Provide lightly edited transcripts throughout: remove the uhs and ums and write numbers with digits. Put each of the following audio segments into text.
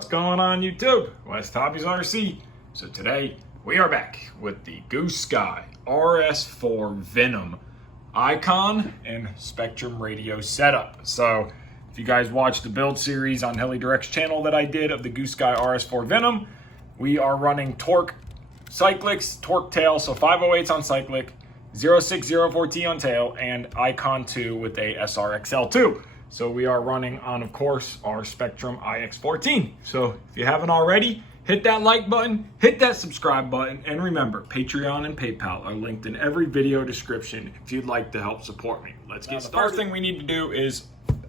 What's going on YouTube? WestHobbiesRC. So today we are back with the Goosky RS4 Venom iKon and Spektrum radio setup. So if you guys watched the build series on HeliDirect's channel that I did of the Goosky RS4 Venom, we are running torque cyclics, torque tail, so 508s on cyclic, 0604T on tail, and iKon 2 with a SRXL2. So we are running on, of course, our Spektrum iX14. So if you haven't already, hit that like button, hit that subscribe button, and remember, Patreon and PayPal are linked in every video description if you'd like to help support me. Let's get started. The first thing we need to do is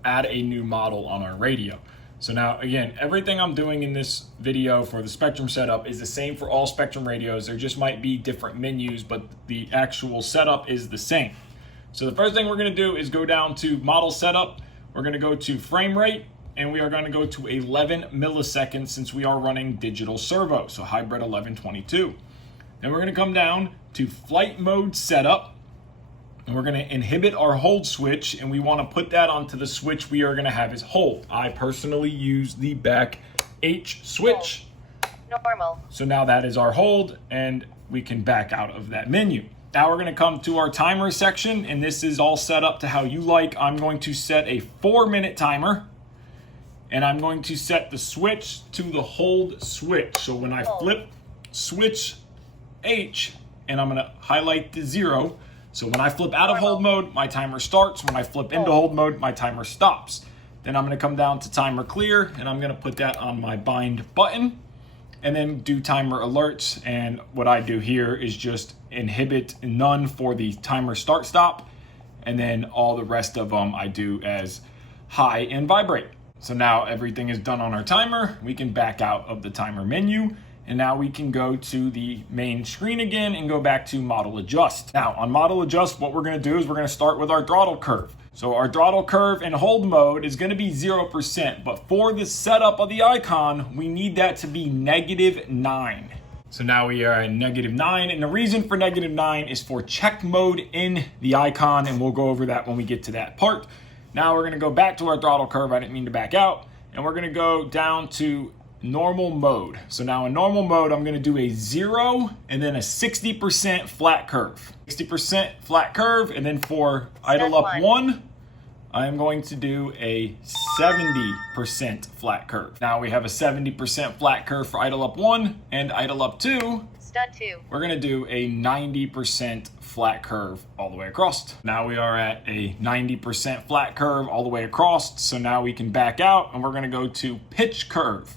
add a new model on our radio. So now, again, everything I'm doing in this video for the Spektrum setup is the same for all Spektrum radios. There just might be different menus, but the actual setup is the same. So the first thing we're gonna do is go down to model setup. We're gonna go to frame rate, and we are gonna go to 11 milliseconds since we are running digital servo, so hybrid 1122. Then we're gonna come down to flight mode setup, and we're gonna inhibit our hold switch, and we wanna put that onto the switch we are gonna have as hold. I personally use the back H switch. Normal. So now that is our hold, and we can back out of that menu. Now we're gonna come to our timer section, and this is all set up to how you like. I'm going to set a 4-minute timer, and I'm going to set the switch to the hold switch. So when I flip switch H, and I'm gonna highlight the 0. So when I flip out of hold mode, my timer starts. When I flip into hold mode, my timer stops. Then I'm gonna come down to timer clear, and I'm gonna put that on my bind button, and then do timer alerts. And what I do here is just inhibit none for the timer start stop, and then all the rest of them I do as high and vibrate. So now everything is done on our timer. We can back out of the timer menu, and now we can go to the main screen again and go back to model adjust. Now on model adjust, what we're gonna do is we're gonna start with our throttle curve. So our throttle curve in hold mode is gonna be 0%, but for the setup of the iKon, we need that to be -9. So now we are at -9, and the reason for -9 is for check mode in the iKon, and we'll go over that when we get to that part. Now we're gonna go back to our throttle curve. I didn't mean to back out. And we're gonna go down to normal mode. So now in normal mode, I'm gonna do a 0 and then a 60% flat curve. 60% flat curve, and then for idle up 1, I am going to do a 70% flat curve. Now we have a 70% flat curve for idle up 1, and idle up 2. Stunt 2. We're gonna do a 90% flat curve all the way across. Now we are at a 90% flat curve all the way across. So now we can back out, and we're gonna go to pitch curve.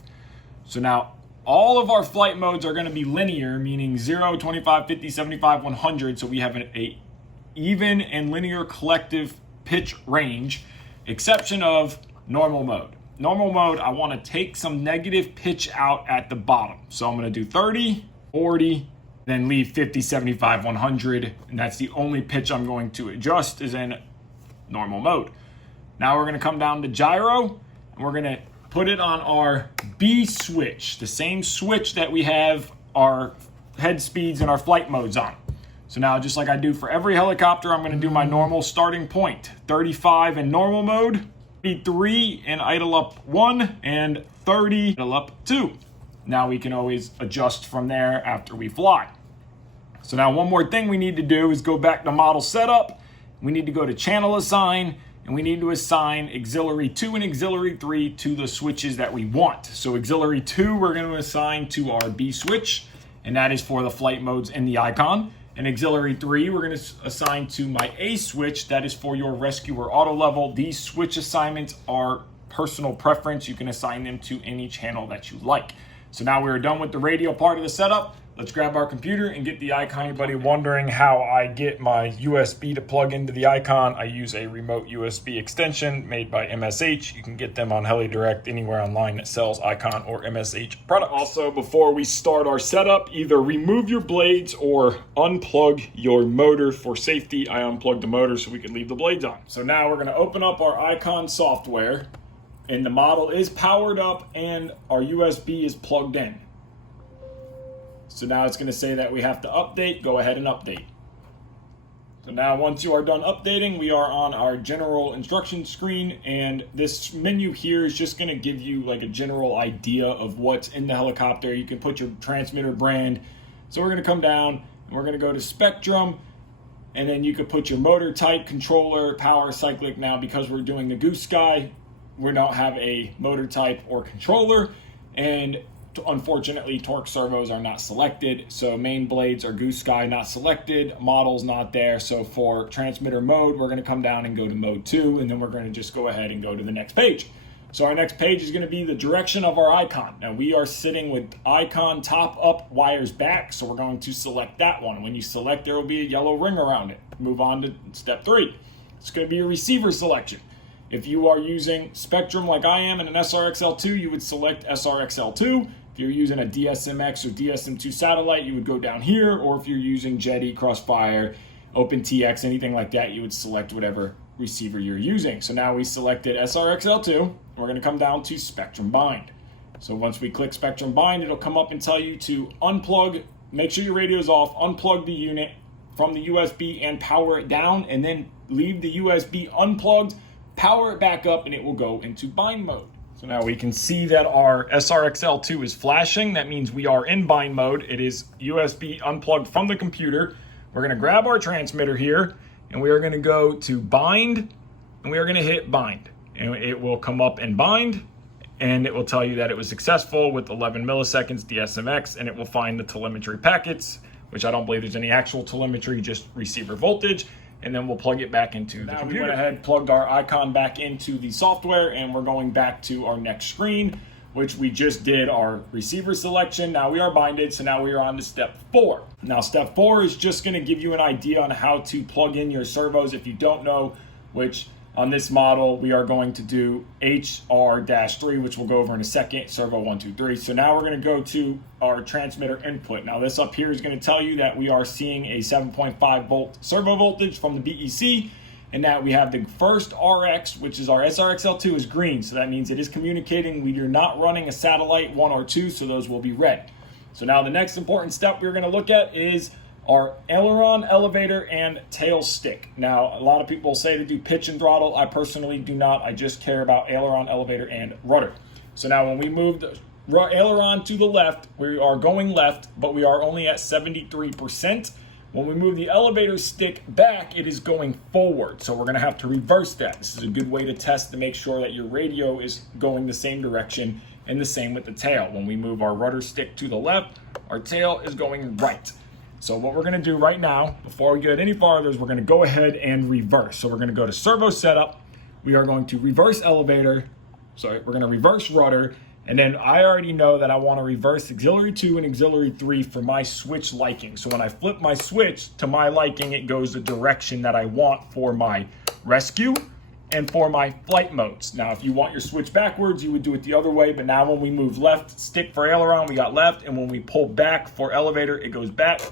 So now all of our flight modes are gonna be linear, meaning 0, 25, 50, 75, 100. So we have a even and linear collective pitch range, exception of normal mode. Normal mode, I wanna take some negative pitch out at the bottom. So I'm gonna do 30, 40, then leave 50, 75, 100. And that's the only pitch I'm going to adjust is in normal mode. Now we're gonna come down to gyro, and we're gonna put it on our B switch, the same switch that we have our head speeds and our flight modes on. So now, just like I do for every helicopter, I'm gonna do my normal starting point. 35 in normal mode, 33 in idle up 1, and 30 idle up 2. Now we can always adjust from there after we fly. So now one more thing we need to do is go back to model setup. We need to go to channel assign, and we need to assign auxiliary 2 and auxiliary 3 to the switches that we want. So auxiliary 2, we're gonna assign to our B switch, and that is for the flight modes in the iKon. And auxiliary 3, we're gonna assign to my A switch, that is for your rescuer auto level. These switch assignments are personal preference. You can assign them to any channel that you like. So now we're done with the radio part of the setup. Let's grab our computer and get the iKon. Anybody wondering how I get my USB to plug into the iKon, I use a remote USB extension made by MSH. You can get them on HeliDirect anywhere online that sells iKon or MSH products. Also, before we start our setup, either remove your blades or unplug your motor for safety. I unplugged the motor so we could leave the blades on. So now we're gonna open up our iKon software, and the model is powered up and our USB is plugged in. So now it's gonna say that we have to update. Go ahead and update. So now once you are done updating, we are on our general instruction screen, and this menu here is just gonna give you like a general idea of what's in the helicopter. You can put your transmitter brand. So we're gonna come down and we're gonna go to Spektrum, and then you could put your motor type, controller, power, cyclic. Now because we're doing the Goosky, we don't have a motor type or controller, and unfortunately, torque servos are not selected. So main blades are Goosky not selected, models not there. So for transmitter mode, we're gonna come down and go to mode 2, and then we're gonna just go ahead and go to the next page. So our next page is gonna be the direction of our iKon. Now we are sitting with iKon top up, wires back. So we're going to select that one. When you select, there will be a yellow ring around it. Move on to step 3. It's gonna be a receiver selection. If you are using Spektrum like I am and an SRXL2, you would select SRXL2. If you're using a DSMX or DSM2 satellite, you would go down here, or if you're using Jetty, Crossfire, OpenTX, anything like that, you would select whatever receiver you're using. So now we selected SRXL2, we're gonna come down to Spektrum Bind. So once we click Spektrum Bind, it'll come up and tell you to unplug, make sure your radio's off, unplug the unit from the USB and power it down, and then leave the USB unplugged, power it back up, and it will go into bind mode. So now we can see that our SRXL2 is flashing. That means we are in bind mode. It is USB unplugged from the computer. We're gonna grab our transmitter here, and we are gonna go to bind, and we are gonna hit bind. And it will come up and bind, and it will tell you that it was successful with 11 milliseconds DSMX, and it will find the telemetry packets, which I don't believe there's any actual telemetry, just receiver voltage. And then we'll plug it back into the computer. We went ahead, plugged our iKon back into the software, and we're going back to our next screen, which we just did our receiver selection. Now we are binded, so now we are on to step 4. Now step 4 is just gonna give you an idea on how to plug in your servos if you don't know, which on this model, we are going to do HR-3, which we'll go over in a second, servo 1, 2, 3. So now we're gonna go to our transmitter input. Now this up here is gonna tell you that we are seeing a 7.5 volt servo voltage from the BEC, and that we have the first RX, which is our SRXL2, is green. So that means it is communicating. We are not running a satellite 1 or 2, so those will be red. So now the next important step we're gonna look at is our aileron, elevator, and tail stick. Now, a lot of people say to do pitch and throttle. I personally do not. I just care about aileron, elevator, and rudder. So now when we move the aileron to the left, we are going left, but we are only at 73%. When we move the elevator stick back, it is going forward. So we're gonna have to reverse that. This is a good way to test to make sure that your radio is going the same direction, and the same with the tail. When we move our rudder stick to the left, our tail is going right. So what we're gonna do right now, before we get any farther, is we're gonna go ahead and reverse. So we're gonna go to servo setup. We are going to reverse elevator. Sorry, we're gonna reverse rudder. And then I already know that I wanna reverse auxiliary 2 and auxiliary 3 for my switch liking. So when I flip my switch to my liking, it goes the direction that I want for my rescue and for my flight modes. Now, if you want your switch backwards, you would do it the other way. But now when we move left stick for aileron, we got left. And when we pull back for elevator, it goes back.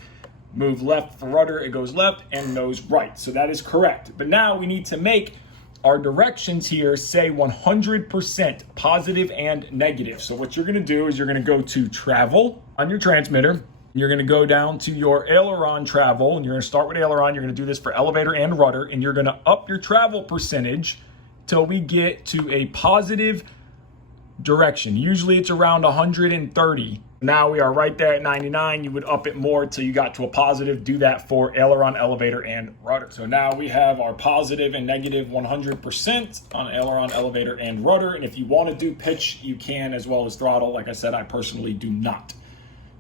Move left for rudder, it goes left, and nose right. So that is correct. But now we need to make our directions here say 100% positive and negative. So what you're gonna do is you're gonna go to travel on your transmitter. You're gonna go down to your aileron travel, and you're gonna start with aileron. You're gonna do this for elevator and rudder, and you're gonna up your travel percentage till we get to a positive direction. Usually it's around 130. Now we are right there at 99. You would up it more till you got to a positive. Do that for aileron, elevator, and rudder. So now we have our positive and negative 100% on aileron, elevator, and rudder. And if you want to do pitch, you can, as well as throttle. Like I said, I personally do not.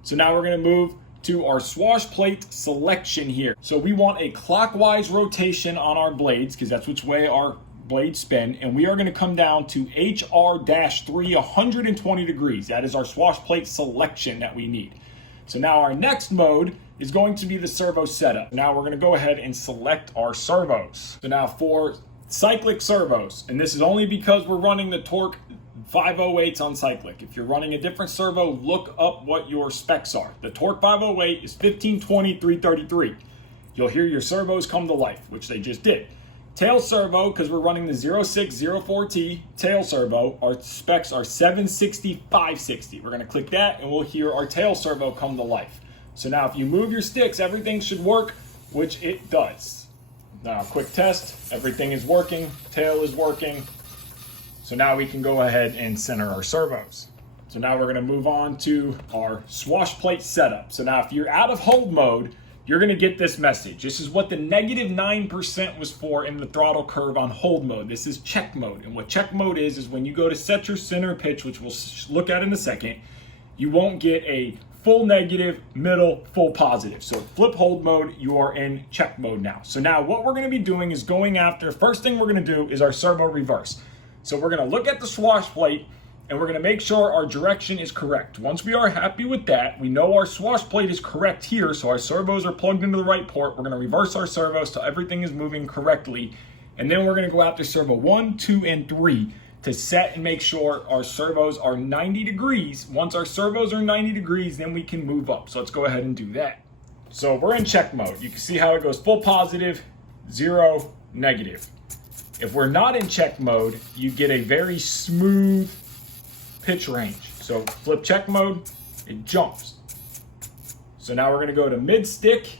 So now we're going to move to our Swashplate selection here. So we want a clockwise rotation on our blades, because that's which way our blade spin, and we are going to come down to HR-3 120 degrees. That is our Swashplate selection that we need. So now our next mode is going to be the servo setup. Now we're going to go ahead and select our servos. So now for cyclic servos, and this is only because we're running the torque 508s on cyclic. If you're running a different servo, look up what your specs are. The torque 508 is 1520 333. You'll hear your servos come to life, which they just did. Tail servo, because we're running the 0604T tail servo, our specs are 760, 560. We're going to click that and we'll hear our tail servo come to life. So now if you move your sticks, everything should work, which it does. Now, quick test, everything is working, tail is working. So now we can go ahead and center our servos. So now we're gonna move on to our Swashplate setup. So now if you're out of hold mode, you're gonna get this message. This is what the -9% was for in the throttle curve on hold mode. This is check mode. And what check mode is when you go to set your center pitch, which we'll look at in a second, you won't get a full negative, middle, full positive. So flip hold mode, you are in check mode now. So now what we're gonna be doing is going after, first thing we're gonna do is our servo reverse. So we're gonna look at the Swashplate and we're gonna make sure our direction is correct. Once we are happy with that, we know our Swashplate is correct here, so our servos are plugged into the right port. We're gonna reverse our servos so everything is moving correctly. And then we're gonna go after servo 1, 2, and 3 to set and make sure our servos are 90 degrees. Once our servos are 90 degrees, then we can move up. So let's go ahead and do that. So we're in check mode. You can see how it goes full positive, 0, negative. If we're not in check mode, you get a very smooth pitch range. So flip check mode, it jumps. So now we're gonna go to mid stick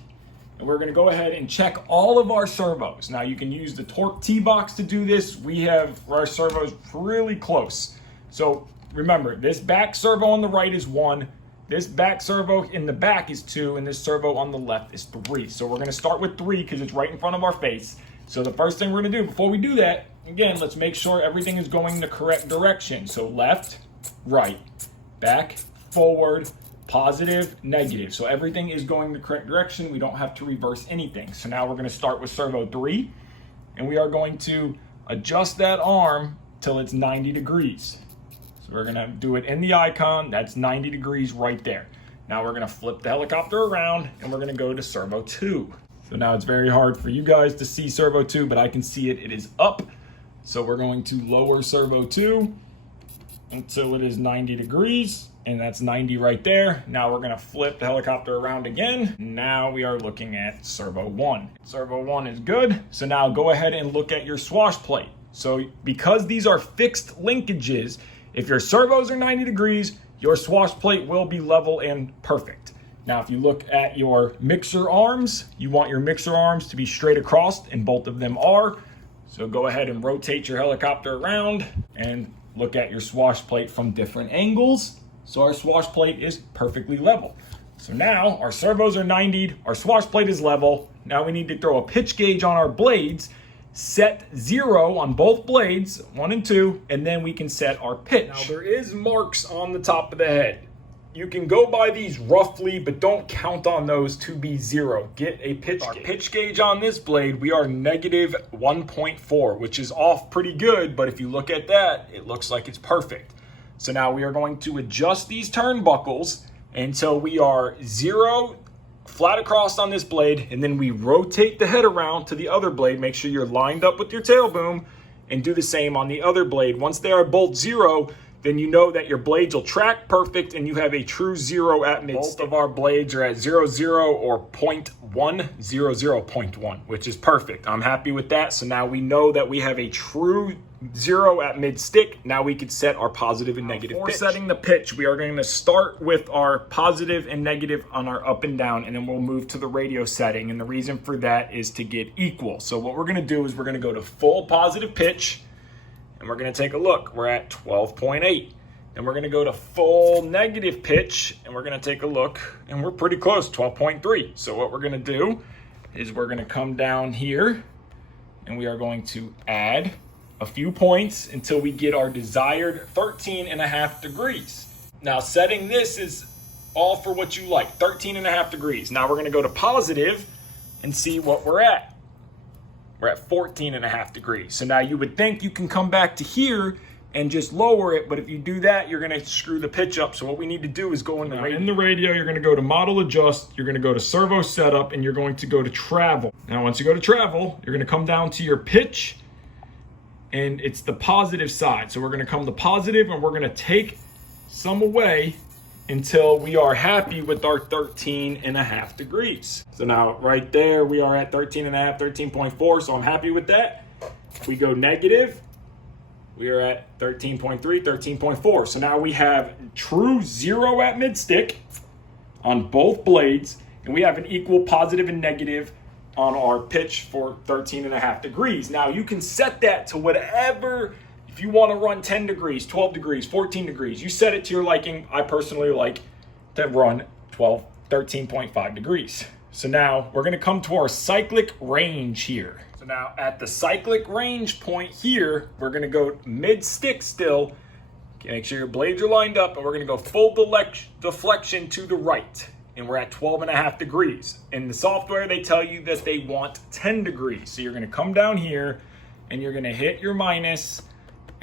and we're gonna go ahead and check all of our servos. Now you can use the torque T-box to do this. We have our servos really close. So remember, this back servo on the right is 1, this back servo in the back is 2, and this servo on the left is 3. So we're gonna start with 3 because it's right in front of our face. So the first thing we're gonna do before we do that, again, let's make sure everything is going the correct direction. So left, right, back, forward, positive, negative. So everything is going the correct direction. We don't have to reverse anything. So now we're gonna start with servo 3, and we are going to adjust that arm till it's 90 degrees. So we're gonna do it in the iKon, that's 90 degrees right there. Now we're gonna flip the helicopter around and we're gonna go to servo 2. So now it's very hard for you guys to see servo 2, but I can see it, it is up. So we're going to lower servo 2 until it is 90 degrees, and that's 90 right there. Now we're gonna flip the helicopter around again. Now we are looking at servo 1. Servo 1 is good. So now go ahead and look at your Swashplate. So because these are fixed linkages, if your servos are 90 degrees, your Swashplate will be level and perfect. Now, if you look at your mixer arms, you want your mixer arms to be straight across, and both of them are. So go ahead and rotate your helicopter around and look at your Swashplate from different angles. So our Swashplate is perfectly level. So now our servos are 90, our Swashplate is level. Now we need to throw a pitch gauge on our blades, set 0 on both blades, 1 and 2, and then we can set our pitch. Now there is marks on the top of the head. You can go by these roughly, but don't count on those to be 0. Get a pitch gauge. Our pitch gauge on this blade, we are negative 1.4, which is off pretty good, but if you look at that, it looks like it's perfect. So now we are going to adjust these turnbuckles until we are 0 flat across on this blade, and then we rotate the head around to the other blade. Make sure you're lined up with your tail boom, and do the same on the other blade. Once they are both 0, then you know that your blades will track perfect and you have a true 0 at mid. Both of our blades are at 0, 0 or 0.1, 0, 0.1, which is perfect. I'm happy with that. So now we know that we have a true 0 at mid stick. Now we could set our positive and negative pitch. Before setting the pitch, we are going to start with our positive and negative on our up and down, and then we'll move to the radio setting. And the reason for that is to get equal. So what we're going to do is we're going to go to full positive pitch, and we're going to take a look. We're at 12.8. Then we're going to go to full negative pitch, and we're going to take a look, and we're pretty close, 12.3. So what we're going to do is we're going to come down here, and we are going to add a few points until we get our desired 13.5 degrees. Now setting this is all for what you like, 13.5 degrees. Now we're going to go to positive and see what we're at. We're at 14.5 degrees. So now you would think you can come back to here and just lower it, but if you do that, you're gonna screw the pitch up. So what we need to do is go in the radio. In the radio, you're gonna go to model adjust, you're gonna go to servo setup, and you're going to go to travel. Now, once you go to travel, you're gonna come down to your pitch, and it's the positive side. So we're gonna come to positive, and we're gonna take some away until we are happy with our 13.5 degrees. So now right there, we are at 13.5, 13.4, so I'm happy with that. If we go negative, we are at 13.3, 13.4. So now we have true 0 at mid stick on both blades, and we have an equal positive and negative on our pitch for 13.5 degrees. Now you can set that to whatever, if you want to run 10 degrees, 12 degrees, 14 degrees, you set it to your liking. I personally like to run 13.5 degrees. So now we're going to come to our cyclic range here. So now at the cyclic range point here, we're going to go mid stick still. Make sure your blades are lined up, and we're going to go full deflection to the right. And we're at 12.5 degrees. In the software, they tell you that they want 10 degrees. So you're going to come down here and you're going to hit your minus,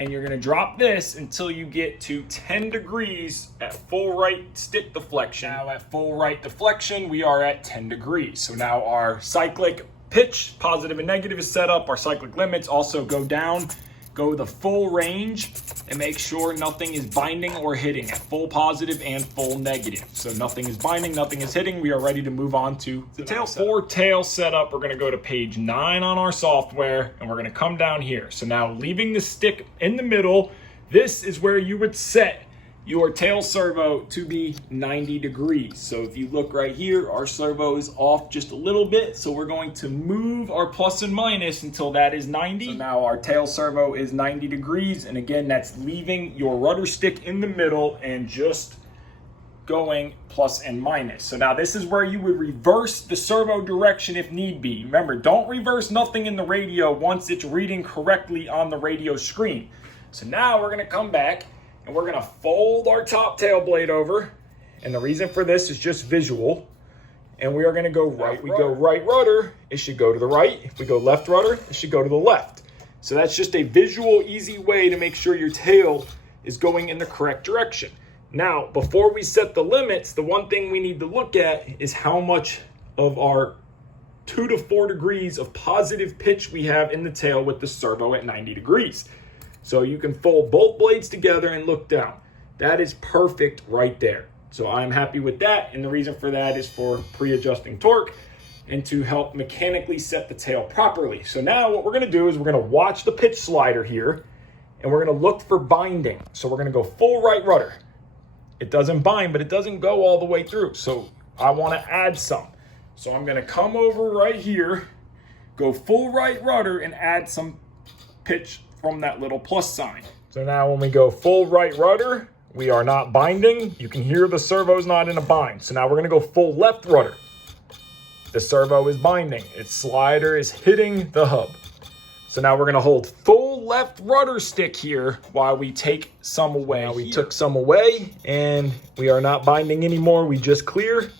and you're going to drop this until you get to 10 degrees at full right stick deflection. Now at full right deflection, we are at 10 degrees. So now our cyclic pitch, positive and negative, is set up. Our cyclic limits also go down. Go the full range and make sure nothing is binding or hitting at full positive and full negative. So nothing is binding, nothing is hitting. We are ready to move on to the tail setup. For tail setup, we're going to go to page 9 on our software, and we're going to come down here. So now leaving the stick in the middle, this is where you would set your tail servo to be 90 degrees. So if you look right here, our servo is off just a little bit. So we're going to move our plus and minus until that is 90. So now our tail servo is 90 degrees. And again, that's leaving your rudder stick in the middle and just going plus and minus. So now this is where you would reverse the servo direction if need be. Remember, don't reverse nothing in the radio once it's reading correctly on the radio screen. So now we're going to come back, and we're going to fold our top tail blade over. And the reason for this is just visual. And we are going to go right. We go right rudder, it should go to the right. If we go left rudder, it should go to the left. So that's just a visual, easy way to make sure your tail is going in the correct direction. Now, before we set the limits, the one thing we need to look at is how much of our 2 to 4 degrees of positive pitch we have in the tail with the servo at 90 degrees. So you can fold both blades together and look down. That is perfect right there. So I'm happy with that. And the reason for that is for pre-adjusting torque and to help mechanically set the tail properly. So now what we're going to do is we're going to watch the pitch slider here, and we're going to look for binding. So we're going to go full right rudder. It doesn't bind, but it doesn't go all the way through. So I want to add some. So I'm going to come over right here, go full right rudder, and add some pitch from that little plus sign. So now when we go full right rudder, we are not binding. You can hear the servo's not in a bind. So now we're going to go full left rudder. The servo is binding. Its slider is hitting the hub. So now we're going to hold full left rudder stick here while we take some away. Now we took some away, and we are not binding anymore. We just clear.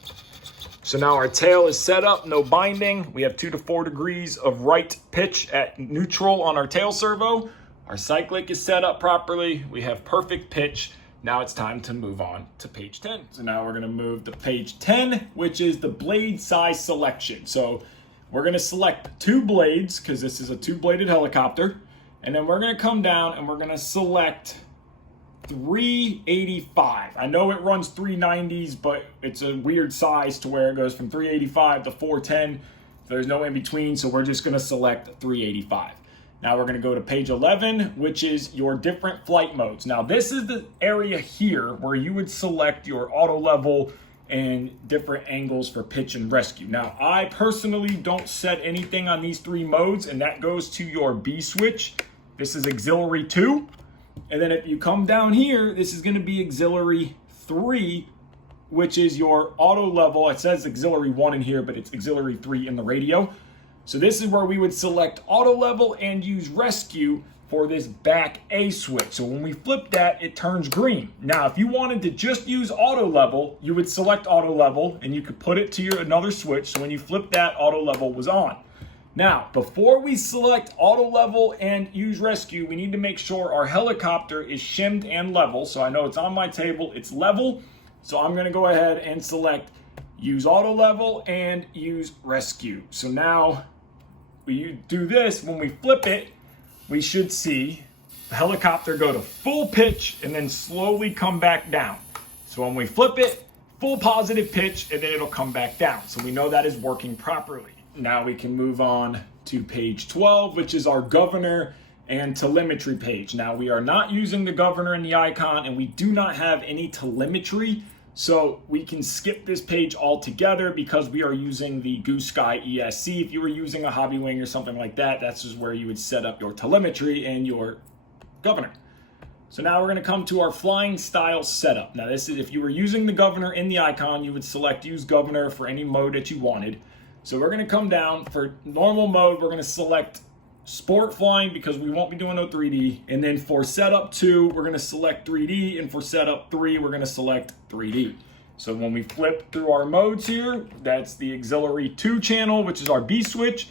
So now our tail is set up, no binding. We have 2 to 4 degrees of right pitch at neutral on our tail servo. Our cyclic is set up properly. We have perfect pitch. Now it's time to move on to page 10. So now we're going to move to page 10, which is the blade size selection. So we're going to select 2 blades because this is a 2-bladed helicopter. And then we're going to come down and we're going to select 385. I know it runs 390s, but it's a weird size to where it goes from 385 to 410. There's no in between, so we're just going to select 385. Now we're going to go to page 11, which is your different flight modes. Now this is the area here where you would select your auto level and different angles for pitch and rescue. Now I personally don't set anything on these 3 modes, and that goes to your B switch. This is auxiliary 2. And then if you come down here, this is going to be auxiliary 3, which is your auto level. It says auxiliary 1 in here, but it's auxiliary 3 in the radio. So this is where we would select auto level and use rescue for this back A switch. So when we flip that, it turns green. Now, if you wanted to just use auto level, you would select auto level and you could put it to your another switch. So when you flip that, auto level was on. Now, before we select auto level and use rescue, we need to make sure our helicopter is shimmed and level. So I know it's on my table, it's level. So I'm gonna go ahead and select use auto level and use rescue. So now we do this, when we flip it, we should see the helicopter go to full pitch and then slowly come back down. So when we flip it, full positive pitch, and then it'll come back down. So we know that is working properly. Now we can move on to page 12, which is our governor and telemetry page. Now we are not using the governor in the iKon, and we do not have any telemetry So we can skip this page altogether because we are using the Goosky ESC. If you were using a hobby wing or something like that, that's just where you would set up your telemetry and your governor. So now we're going to come to our flying style setup. Now this is, if you were using the governor in the iKon, you would select use governor for any mode that you wanted. So we're going to come down for normal mode. We're going to select sport flying because we won't be doing no 3D. And then for setup 2, we're going to select 3D. And for setup 3, we're going to select 3D. So when we flip through our modes here, that's the auxiliary 2 channel, which is our B switch.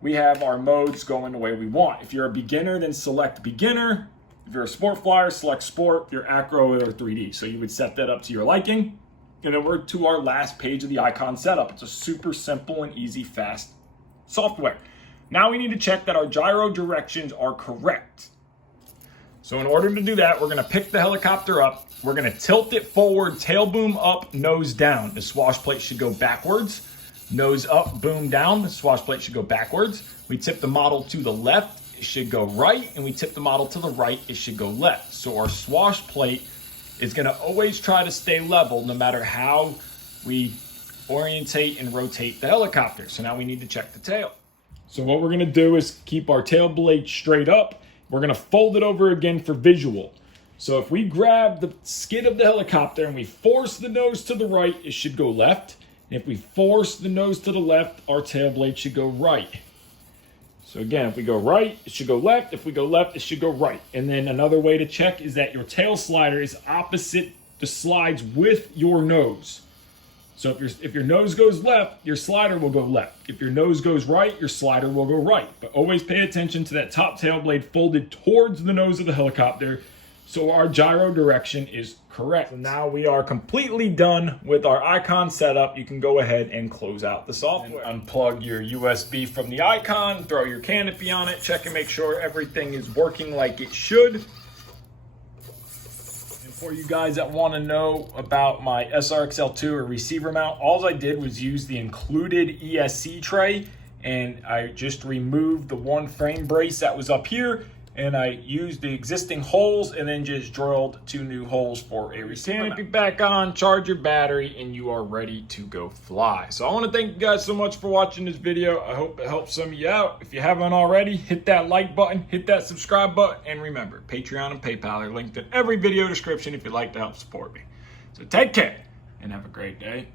We have our modes going the way we want. If you're a beginner, then select beginner. If you're a sport flyer, select sport. If you're acro or 3D. So you would set that up to your liking. And then we're to our last page of the iKon setup. It's a super simple and easy, fast software. Now we need to check that our gyro directions are correct. So in order to do that, we're gonna pick the helicopter up. We're gonna tilt it forward, tail boom up, nose down. The swash plate should go backwards. Nose up, boom down. The swash plate should go backwards. We tip the model to the left, it should go right. And we tip the model to the right, it should go left. So our swash plate is gonna always try to stay level no matter how we orientate and rotate the helicopter. So now we need to check the tail. So what we're gonna do is keep our tail blade straight up. We're gonna fold it over again for visual. So if we grab the skid of the helicopter and we force the nose to the right, it should go left. And if we force the nose to the left, our tail blade should go right. So again, if we go right, it should go left. If we go left, it should go right. And then another way to check is that your tail slider is opposite the slides with your nose. So if your nose goes left, your slider will go left. If your nose goes right, your slider will go right. But always pay attention to that top tail blade folded towards the nose of the helicopter so our gyro direction is correct. So now we are completely done with our iKon setup. You can go ahead and close out the software. And unplug your USB from the iKon, throw your canopy on it, check and make sure everything is working like it should. For you guys that want to know about my SRXL2 or receiver mount, all I did was use the included ESC tray and I just removed the one frame brace that was up here and I used the existing holes and then just drilled 2 new holes for a receiver mount. Canopy back on, charge your battery, and you are ready to go fly. So I want to thank you guys so much for watching this video. I hope it helps some of you out. If you haven't already, hit that like button, hit that subscribe button, and remember, Patreon and PayPal are linked in every video description if you'd like to help support me. So take care and have a great day.